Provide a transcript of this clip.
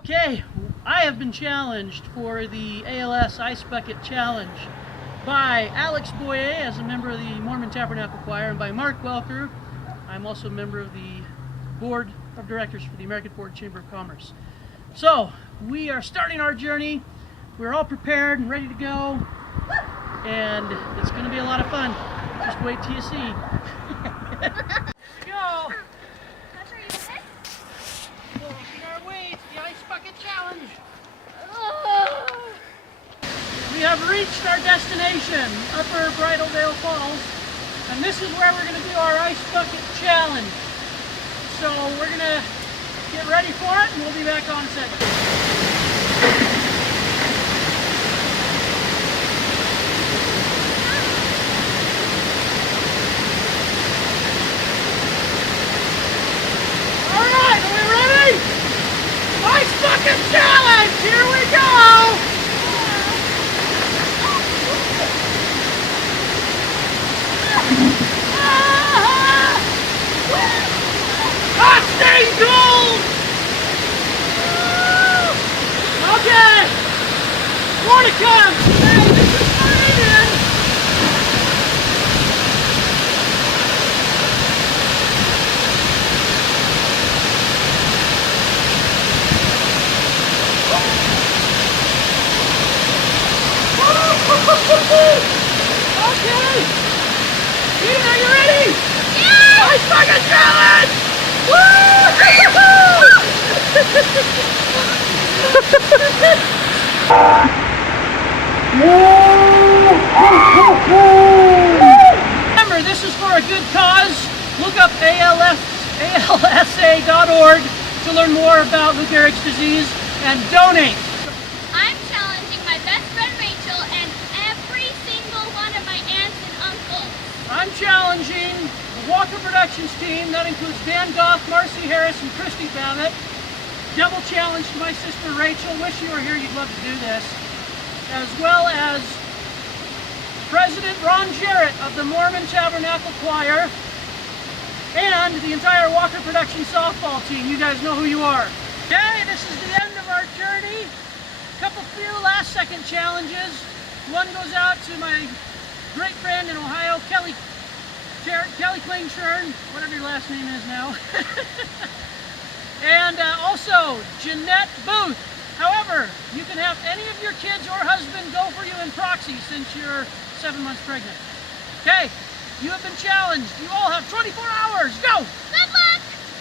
Okay, I have been challenged for the ALS Ice Bucket Challenge by Alex Boyer as a member of the Mormon Tabernacle Choir and by Mark Welker. I'm also a member of the Board of Directors for the American Ford Chamber of Commerce. So, we are starting our journey. We're all prepared and ready to go, and it's going to be a lot of fun. Just wait till you see. Here we go. Making our way to the Ice Bucket Challenge. We have reached our destination, Upper Bridaldale Falls, and this is where we're going to do our Ice Bucket Challenge. So we're going to get ready for it, and we'll be back on in a second. Ice Bucket Challenge! Here we go! Hot staying cold! Okay! More to come! Hey, this is fun! Okay! Eden, are you ready? Yeah! Ice Bucket Challenge! Remember, this is for a good cause. Look up alsa.org to learn more about Lou Gehrig's disease and donate. I'm challenging my best friend Rachel and every single one of my aunts and uncles. I'm challenging the Walker Productions team. That includes Dan Goff, Marcy Harris, and Christy Babbitt. Double challenge to my sister Rachel. Wish you were here, you'd love to do this. As well as President Ron Jarrett of the Mormon Tabernacle Choir and the entire Walker Productions softball team. You guys know who you are. Okay, this is the end of our journey. Few last second challenges. One goes out to my great friend in Ohio, Kelly Klingshern, whatever your last name is now. And also Jeanette Booth. However, you can have any of your kids or husband go for you in proxy since you're 7 months pregnant. Okay, you have been challenged. You all have 24 hours. Go!